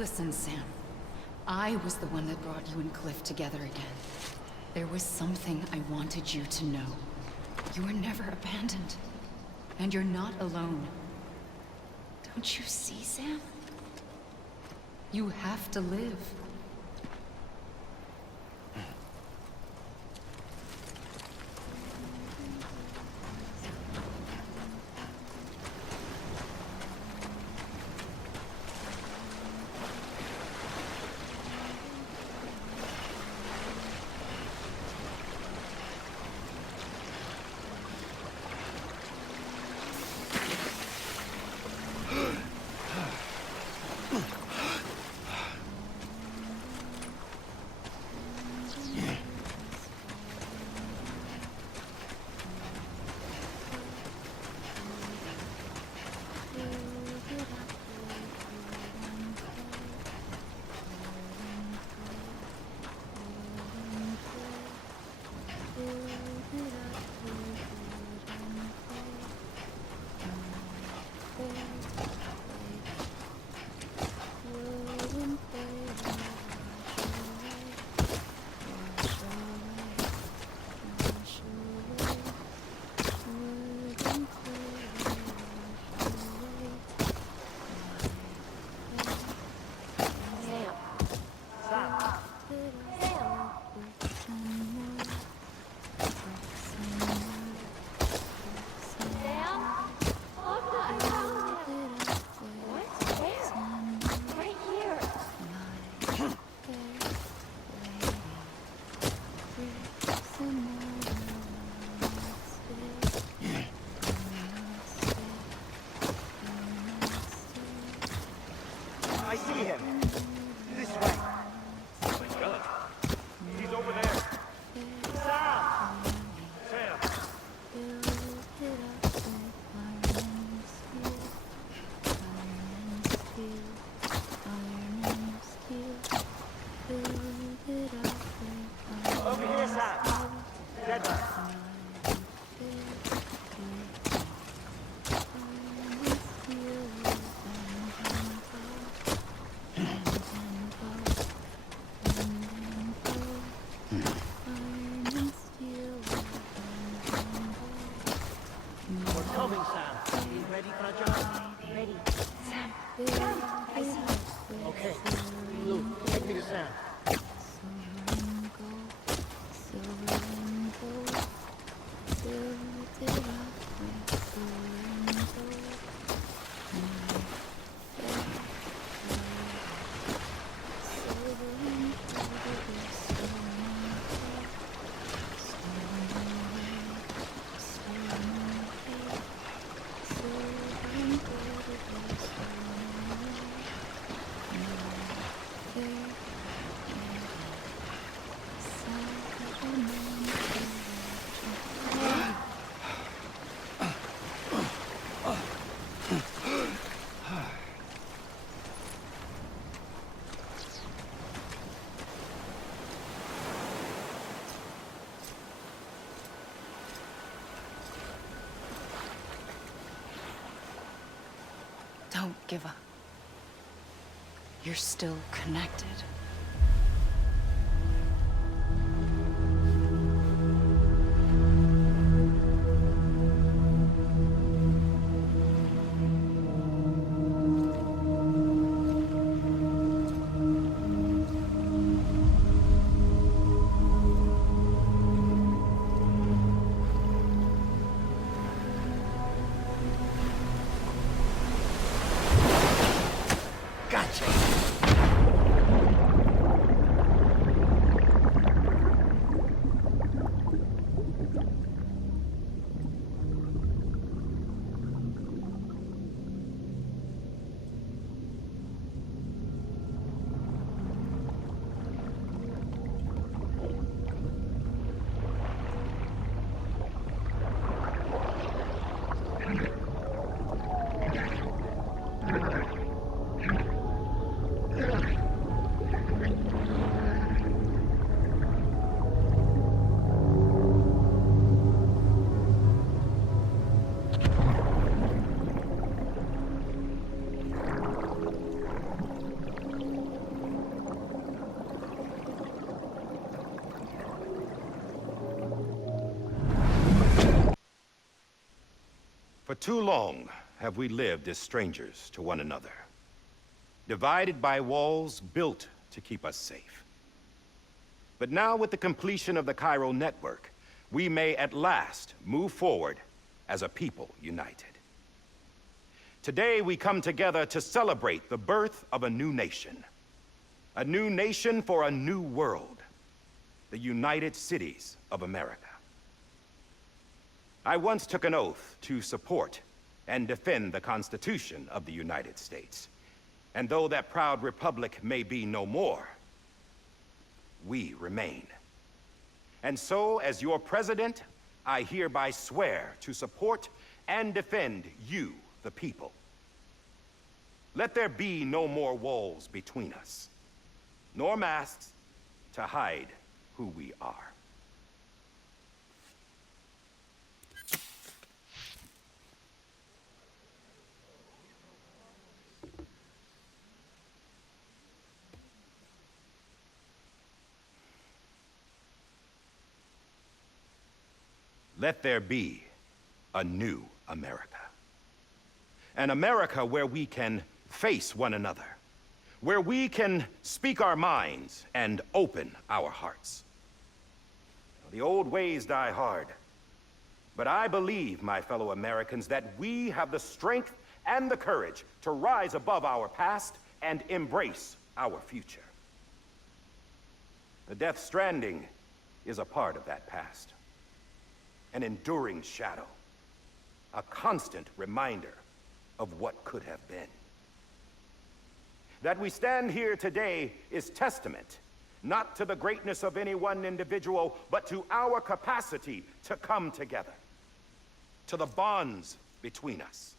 Listen, Sam. I was the one that brought you and Cliff together again. There was something I wanted you to know. You were never abandoned. And you're not alone. Don't you see, Sam? You have to live. I see him. This way. Oh my God. He's over there. Sam! Sam! Over here, Sam. Dead man. We're coming, Sam. You ready for a job? Ready. Sam. Sam, I see you. Okay. Lou, take me to Sam. Don't give up. You're still connected. Gotcha. too long have we lived as strangers to one another, divided by walls built to keep us safe. But now, with the completion of the Chiral network, we may at last move forward as a people united. Today, we come together to celebrate the birth of a new nation. A new nation for a new world. The United Cities of America. I once took an oath to support and defend the Constitution of the United States. And though that proud republic may be no more, we remain. And so, as your president, I hereby swear to support and defend you, the people. Let there be no more walls between us, nor masks to hide who we are. Let there be a new America. An America where we can face one another, where we can speak our minds and open our hearts. The old ways die hard, but I believe, my fellow Americans, that we have the strength and the courage to rise above our past and embrace our future. The Death Stranding is a part of that past. An enduring shadow, a constant reminder of what could have been. That we stand here today is testament, not to the greatness of any one individual, but to our capacity to come together, to the bonds between us,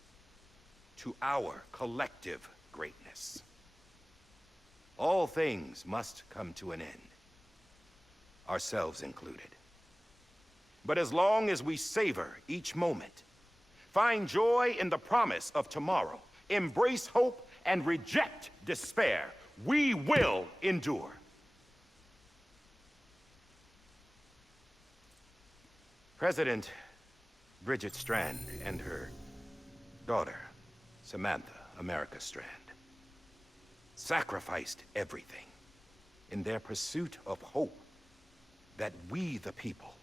to our collective greatness. All things must come to an end, ourselves included. But as long as we savor each moment, find joy in the promise of tomorrow, embrace hope, and reject despair, we will endure. President Bridget Strand and her daughter, Samantha America Strand, sacrificed everything in their pursuit of hope that we, the people,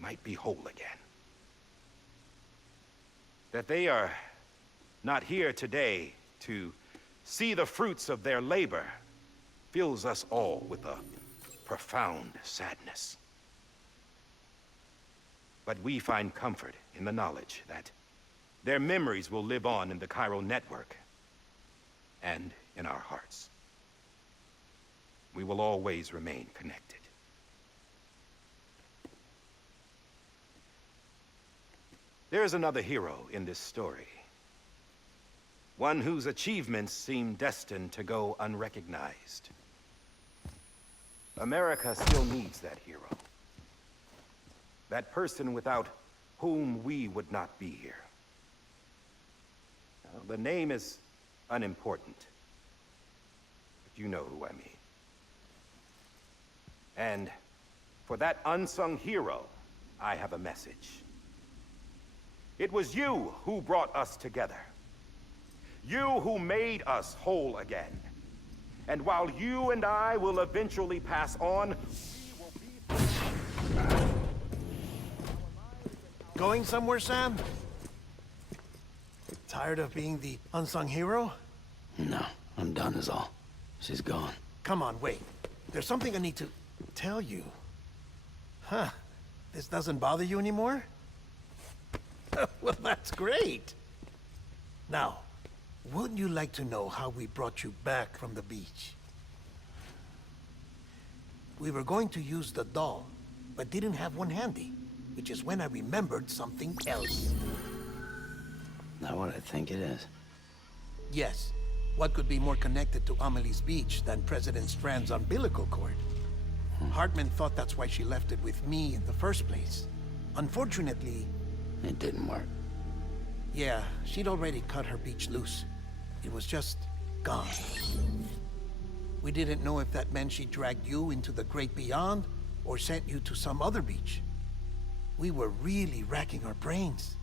might be whole again. That they are not here today to see the fruits of their labor fills us all with a profound sadness. But we find comfort in the knowledge that their memories will live on in the Chiral network and in our hearts. We will always remain connected. There is another hero in this story. One whose achievements seem destined to go unrecognized. America still needs that hero. That person without whom we would not be here. Now, the name is unimportant, but you know who I mean. And for that unsung hero, I have a message. It was you who brought us together. You who made us whole again. And while you and I will eventually pass on, we will be... Going somewhere, Sam? Tired of being the unsung hero? No, I'm done is all. She's gone. Come on, wait. There's something I need to tell you. Huh. This doesn't bother you anymore? Well, that's great. Now, wouldn't you like to know how we brought you back from the beach? We were going to use the doll, but didn't have one handy, which is when I remembered something else. Not what I think it is. Yes. What could be more connected to Amelie's beach than President Strand's umbilical cord? Hartman thought that's why she left it with me in the first place. Unfortunately... It didn't work. Yeah, she'd already cut her beach loose. It was just gone. We didn't know if that meant she dragged you into the great beyond, or sent you to some other beach. We were really racking our brains.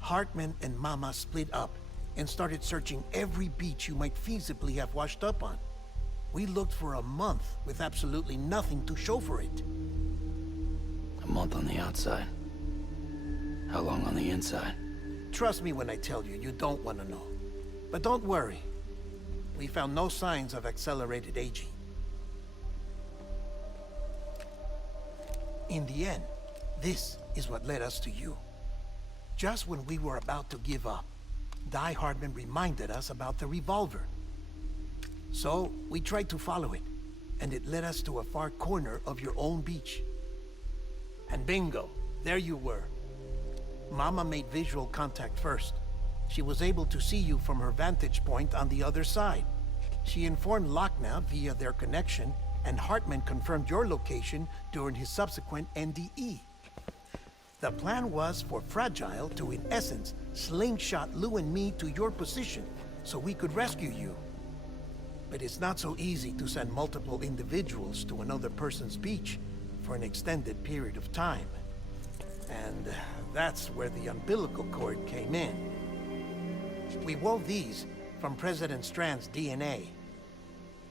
Hartman and Mama split up and started searching every beach you might feasibly have washed up on. We looked for a month with absolutely nothing to show for it. A month on the outside. How long on the inside? Trust me when I tell you, you don't want to know. But don't worry. We found no signs of accelerated aging. In the end, this is what led us to you. Just when we were about to give up, Die Hardman reminded us about the revolver. So, we tried to follow it, and it led us to a far corner of your own beach. And bingo, there you were. Mama made visual contact first. She was able to see you from her vantage point on the other side. She informed Lockna via their connection, and Hartman confirmed your location during his subsequent NDE. The plan was for Fragile to, in essence, slingshot Lou and me to your position so we could rescue you. But it's not so easy to send multiple individuals to another person's beach for an extended period of time. And that's where the umbilical cord came in. We wove these from President Strand's DNA.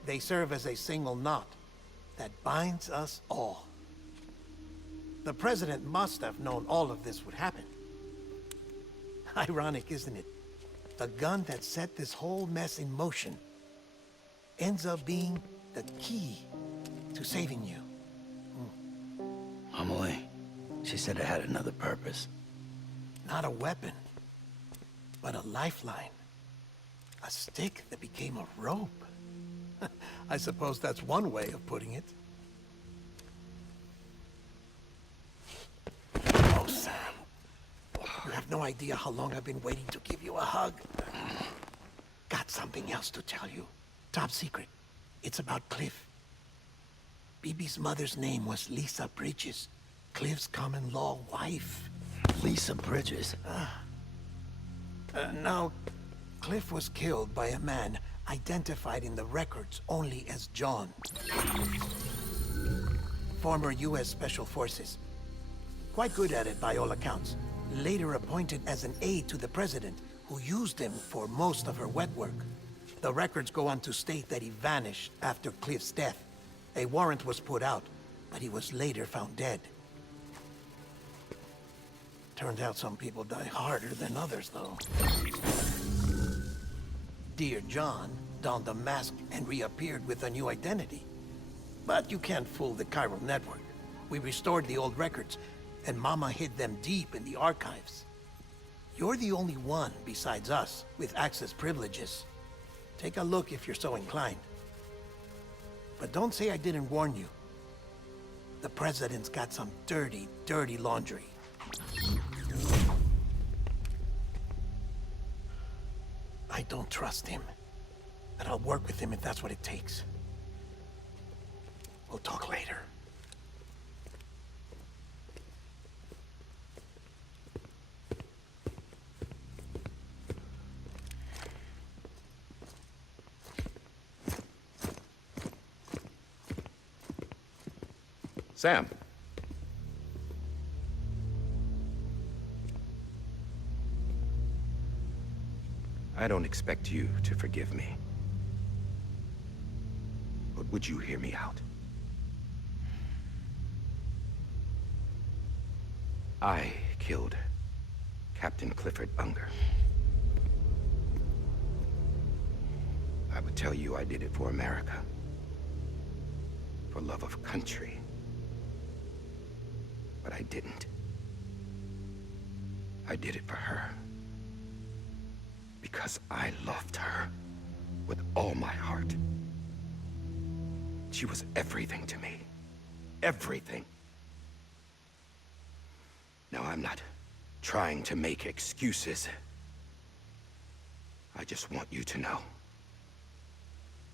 They serve as a single knot that binds us all. The President must have known all of this would happen. Ironic, isn't it? The gun that set this whole mess in motion ends up being the key to saving you. Amelie, she said it had another purpose. Not a weapon, but a lifeline. A stick that became a rope. I suppose that's one way of putting it. Oh, Sam. You have no idea how long I've been waiting to give you a hug. Got something else to tell you. Top secret. It's about Cliff. BB's mother's name was Lisa Bridges, Cliff's common-law wife. Lisa Bridges? Now, Cliff was killed by a man identified in the records only as John. Former U.S. Special Forces. Quite good at it by all accounts. Later appointed as an aide to the president, who used him for most of her wet work. The records go on to state that he vanished after Cliff's death. A warrant was put out, but he was later found dead. Turned out some people die harder than others, though. Dear John donned a mask and reappeared with a new identity. But you can't fool the chiral network. We restored the old records, and Mama hid them deep in the archives. You're the only one, besides us, with access privileges. Take a look if you're so inclined. But don't say I didn't warn you. The President's got some dirty, dirty laundry. I don't trust him. But I'll work with him if that's what it takes. We'll talk later. Sam. I don't expect you to forgive me. But would you hear me out? I killed Captain Clifford Unger. I would tell you I did it for America. For love of country. But I didn't. I did it for her. Because I loved her with all my heart. She was everything to me. Everything. Now, I'm not trying to make excuses. I just want you to know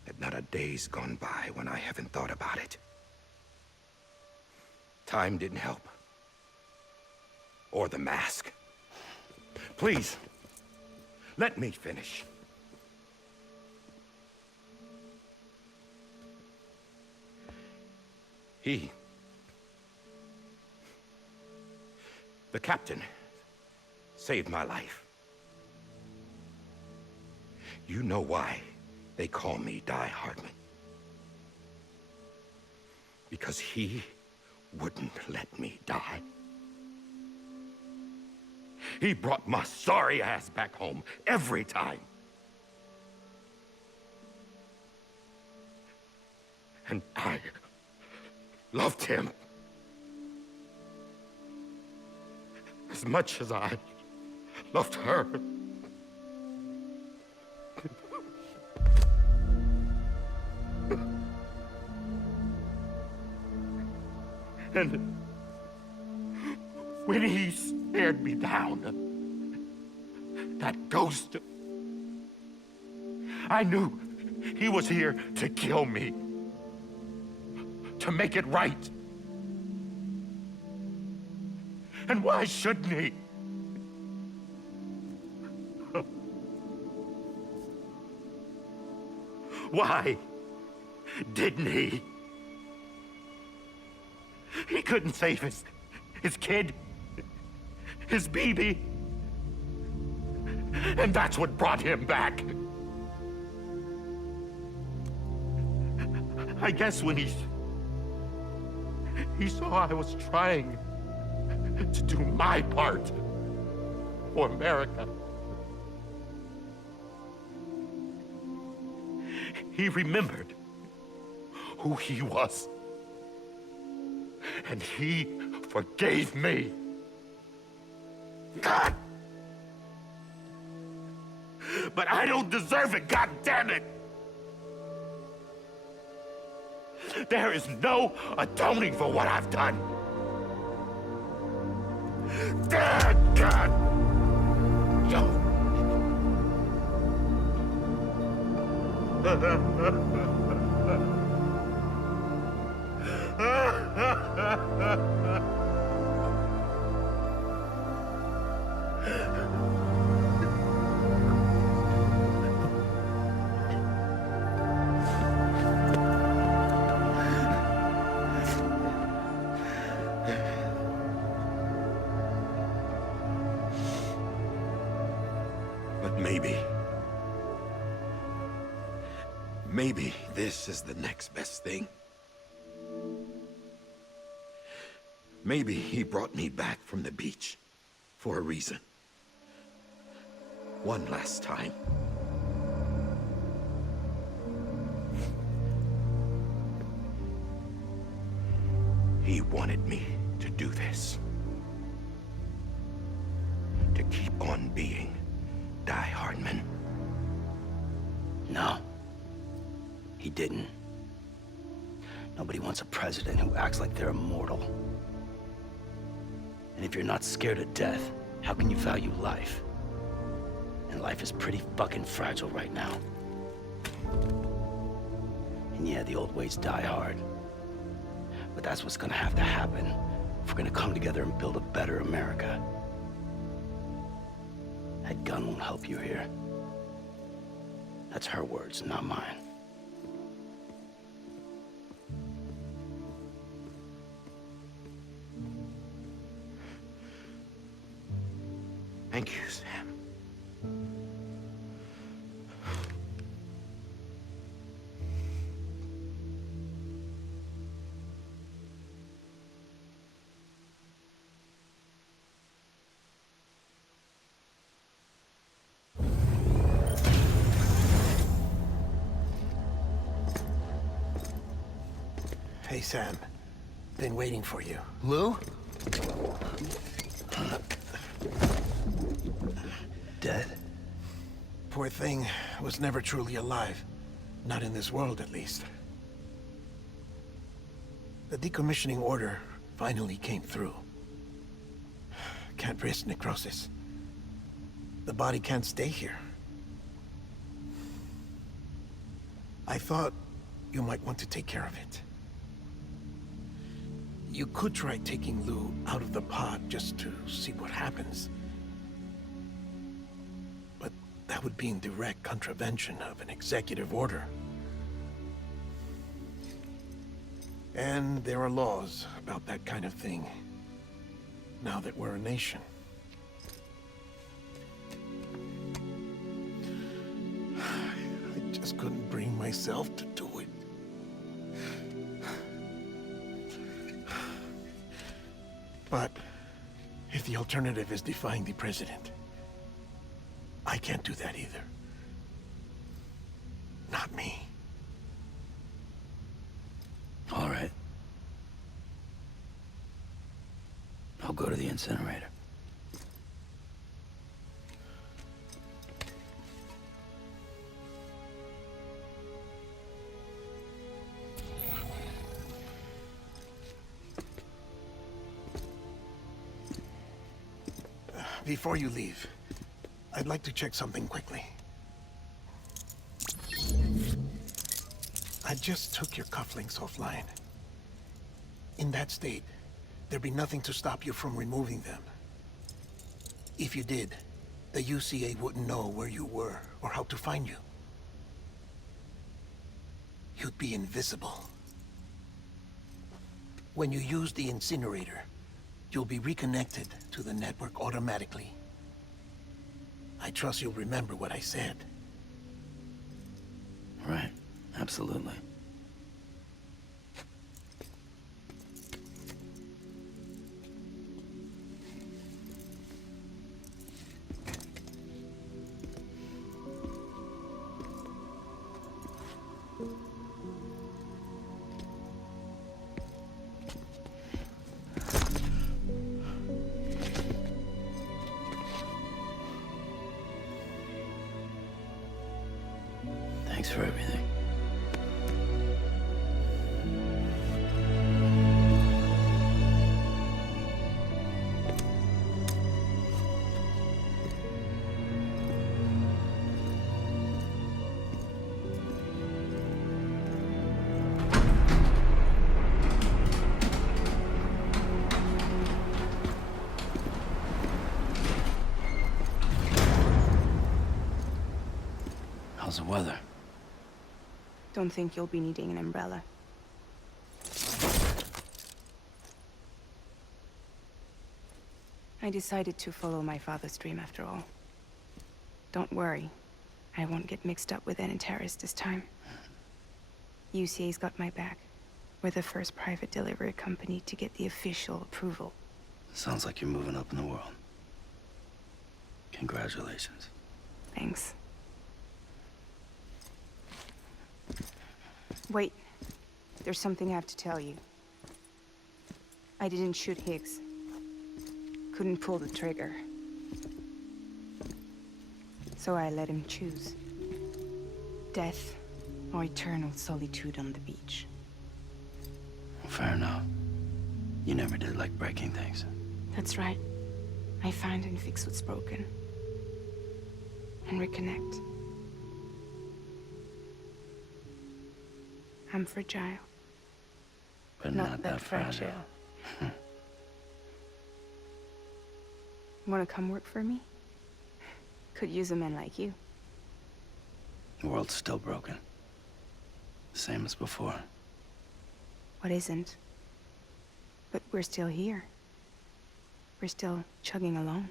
that not a day's gone by when I haven't thought about it. Time didn't help. Or the mask. Please, let me finish. The captain saved my life. You know why they call me Die Hardman? Because he wouldn't let me die. He brought my sorry ass back home every time. And I loved him as much as I loved her. And when he stared me down, that ghost, I knew he was here to kill me, to make it right. And why shouldn't he? Why didn't he? He couldn't save his kid, his baby. And that's what brought him back. I guess when he saw I was trying to do my part for America, he remembered who he was. And he forgave me. God! But I don't deserve it, God damn it! There is no atoning for what I've done. God! Yo! But maybe this is the next best thing. Maybe he brought me back from the beach for a reason. One last time. He wanted me to do this. To keep on being Die Hardman. No. He didn't. Nobody wants a president who acts like they're immortal. And if you're not scared of death, how can you value life? And life is pretty fucking fragile right now. And yeah, the old ways die hard. But that's what's gonna have to happen if we're gonna come together and build a better America. That gun won't help you here. That's her words, not mine. Thank you, Sam. Hey, Sam. Been waiting for you. Lou? Dead? Poor thing was never truly alive. Not in this world, at least. The decommissioning order finally came through. Can't risk necrosis. The body can't stay here. I thought you might want to take care of it. You could try taking Lou out of the pod just to see what happens. But that would be in direct contravention of an executive order. And there are laws about that kind of thing, now that we're a nation. myself to do it. But if the alternative is defying the president, I can't do that either. Not me. All right. I'll go to the incinerator. Before you leave, I'd like to check something quickly. I just took your cufflinks offline. In that state, there'd be nothing to stop you from removing them. If you did, the UCA wouldn't know where you were or how to find you. You'd be invisible. When you use the incinerator, you'll be reconnected to the network automatically. I trust you'll remember what I said. Right. Absolutely. Thanks for everything. How's the weather? Don't think you'll be needing an umbrella. I decided to follow my father's dream after all. Don't worry. I won't get mixed up with any terrorists this time. UCA's got my back. We're the first private delivery company to get the official approval. Sounds like you're moving up in the world. Congratulations. Thanks. Wait. There's something I have to tell you. I didn't shoot Higgs. Couldn't pull the trigger. So I let him choose. Death or eternal solitude on the beach. Fair enough. You never did like breaking things. That's right. I find and fix what's broken. And reconnect. I'm fragile. But not that fragile. Wanna come work for me? Could use a man like you. The world's still broken. Same as before. What isn't? But we're still here. We're still chugging along.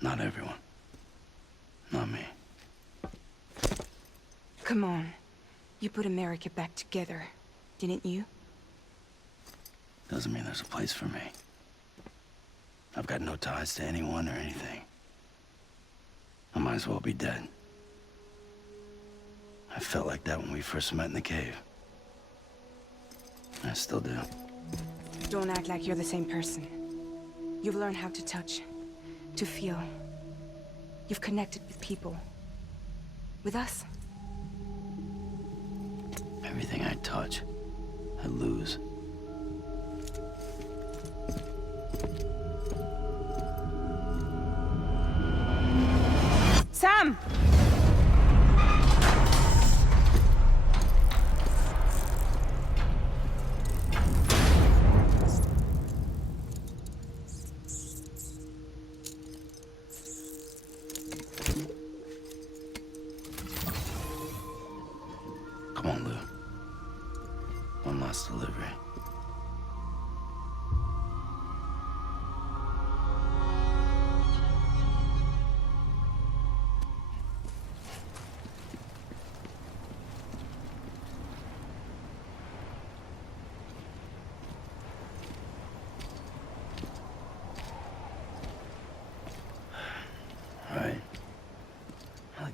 Not everyone. Not me. Come on. You put America back together, didn't you? Doesn't mean there's a place for me. I've got no ties to anyone or anything. I might as well be dead. I felt like that when we first met in the cave. I still do. Don't act like you're the same person. You've learned how to touch, to feel. You've connected with people. With us. Everything I touch, I lose. Sam! Come on, Lou. One last delivery.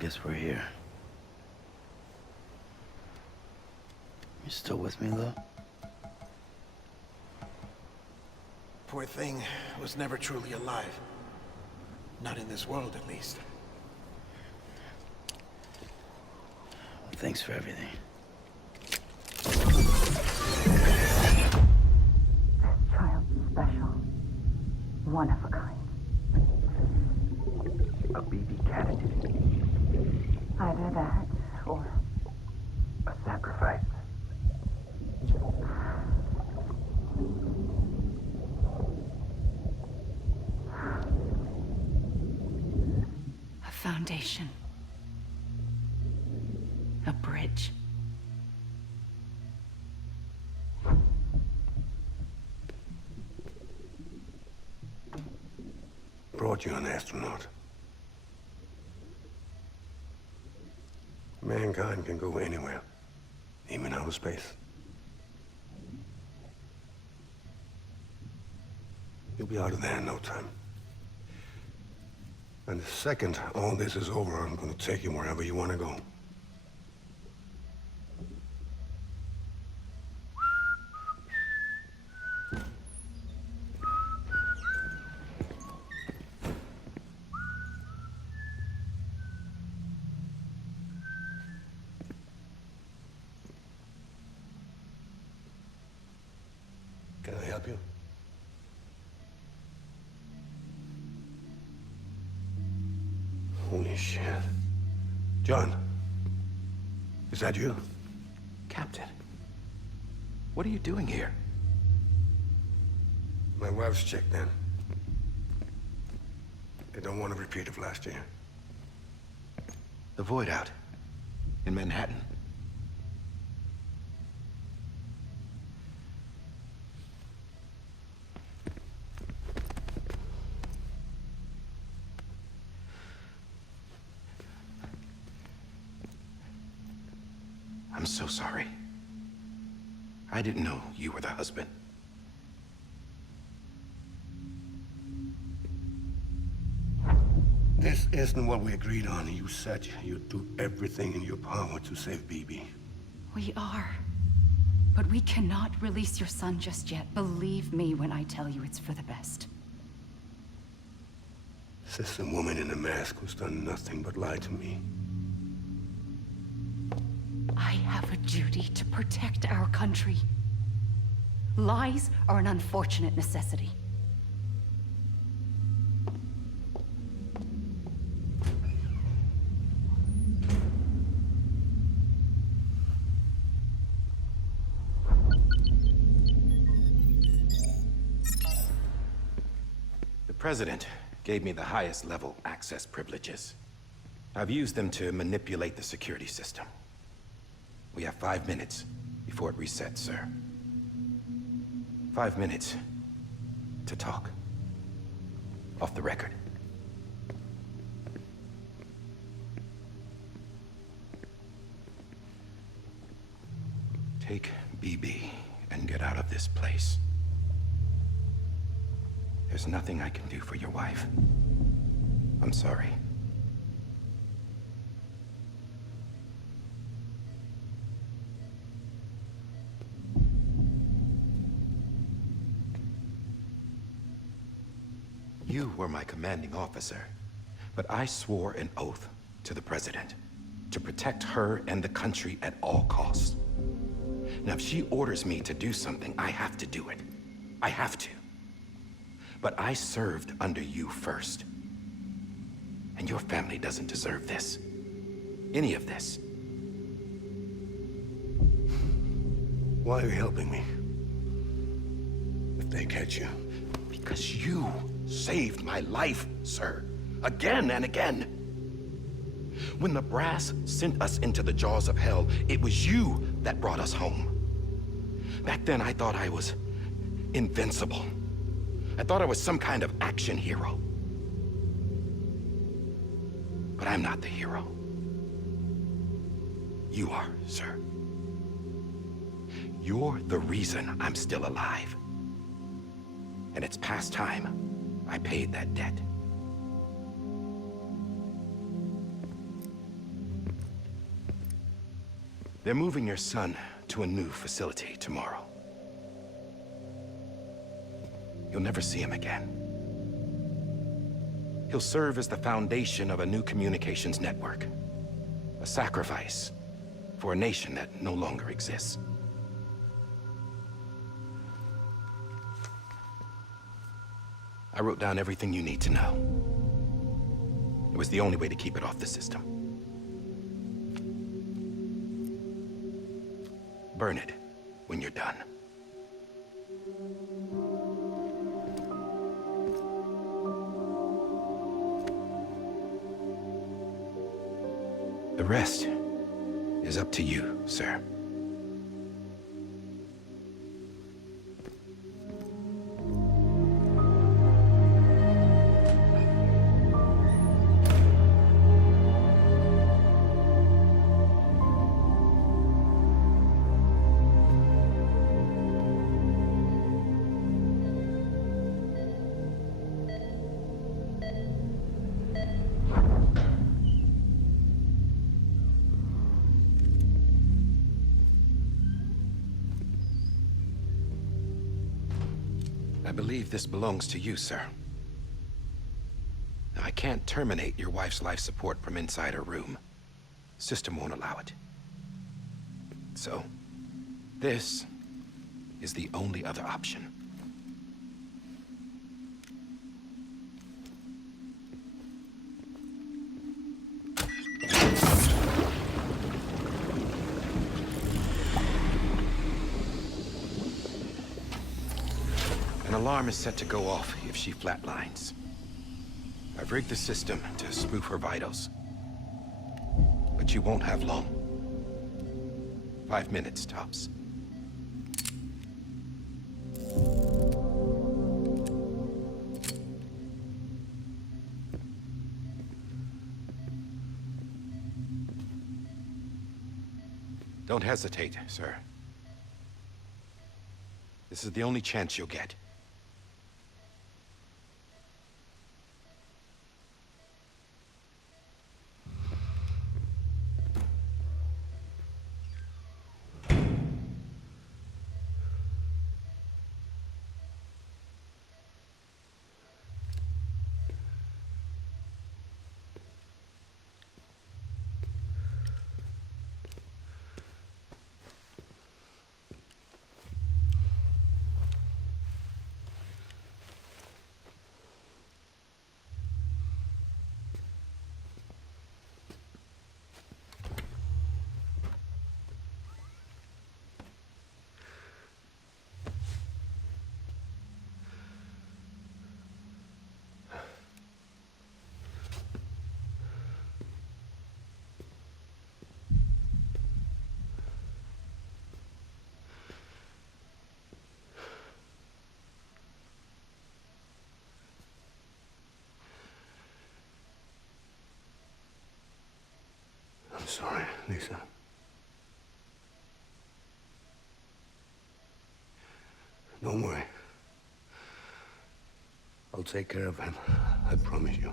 guess we're here. You still with me, though? Poor thing was never truly alive. Not in this world, at least. Thanks for everything. Child special. One of a kind. A BB candidate. Either that, or A sacrifice. A foundation. A bridge. Brought you an astronaut. Mankind can go anywhere, even outer space. You'll be out of there in no time. And the second all this is over, I'm gonna take you wherever you want to go. Can I help you? Holy shit. John, is that you? Captain, what are you doing here? My wife's checked in. They don't want a repeat of last year. The Void Out in Manhattan. I'm so sorry. I didn't know you were the husband. This isn't what we agreed on. You said you'd do everything in your power to save BB. We are. But we cannot release your son just yet. Believe me when I tell you it's for the best. This is a woman in a mask who's done nothing but lie to me. I have a duty to protect our country. Lies are an unfortunate necessity. The President gave me the highest level access privileges. I've used them to manipulate the security system. We have 5 minutes before it resets, sir. 5 minutes to talk. Off the record. Take BB and get out of this place. There's nothing I can do for your wife. I'm sorry. You were my commanding officer, but I swore an oath to the President to protect her and the country at all costs. Now, if she orders me to do something, I have to do it. I have to. But I served under you first. And your family doesn't deserve this. Any of this. Why are you helping me? If they catch you. Because you saved my life, sir. Again and again. When the brass sent us into the jaws of hell, it was you that brought us home. Back then, I thought I was invincible. I thought I was some kind of action hero. But I'm not the hero. You are, sir. You're the reason I'm still alive. And it's past time I paid that debt. They're moving your son to a new facility tomorrow. You'll never see him again. He'll serve as the foundation of a new communications network. A sacrifice for a nation that no longer exists. I wrote down everything you need to know. It was the only way to keep it off the system. Burn it when you're done. The rest is up to you, sir. I believe this belongs to you, sir. Now, I can't terminate your wife's life support from inside her room. The system won't allow it. So, this is the only other option. An alarm is set to go off if she flatlines. I've rigged the system to spoof her vitals. But you won't have long. 5 minutes, tops. Don't hesitate, sir. This is the only chance you'll get. I'm sorry, Lisa. Don't worry. I'll take care of him. I promise you.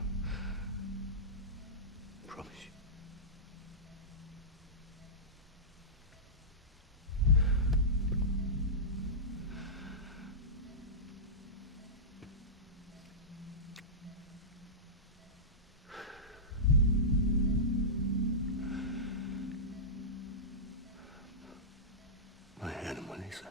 Promise you. My animal, Lisa.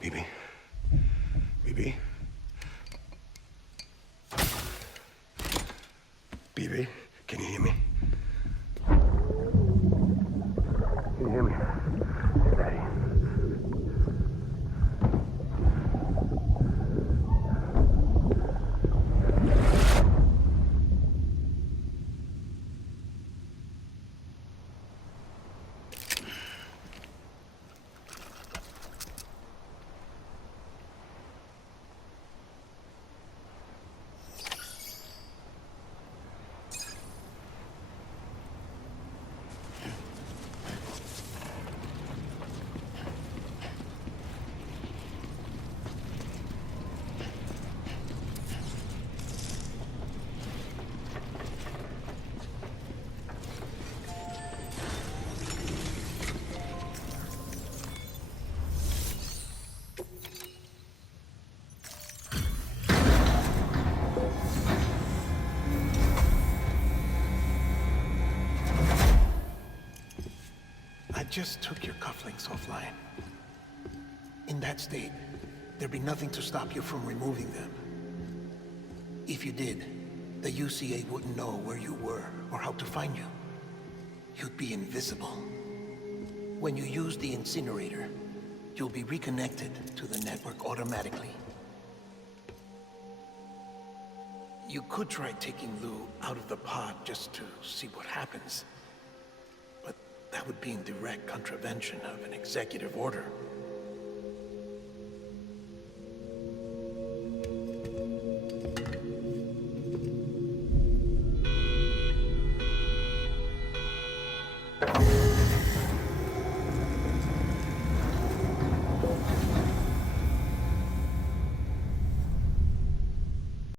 Bibi? Bibi? Bibi, can you hear me? Can you hear me? Hey, Daddy. just took your cufflinks offline. In that state, there'd be nothing to stop you from removing them. If you did, the UCA wouldn't know where you were or how to find you. You'd be invisible. When you use the incinerator, you'll be reconnected to the network automatically. You could try taking Lou out of the pod just to see what happens. But that would be in direct contravention of an executive order.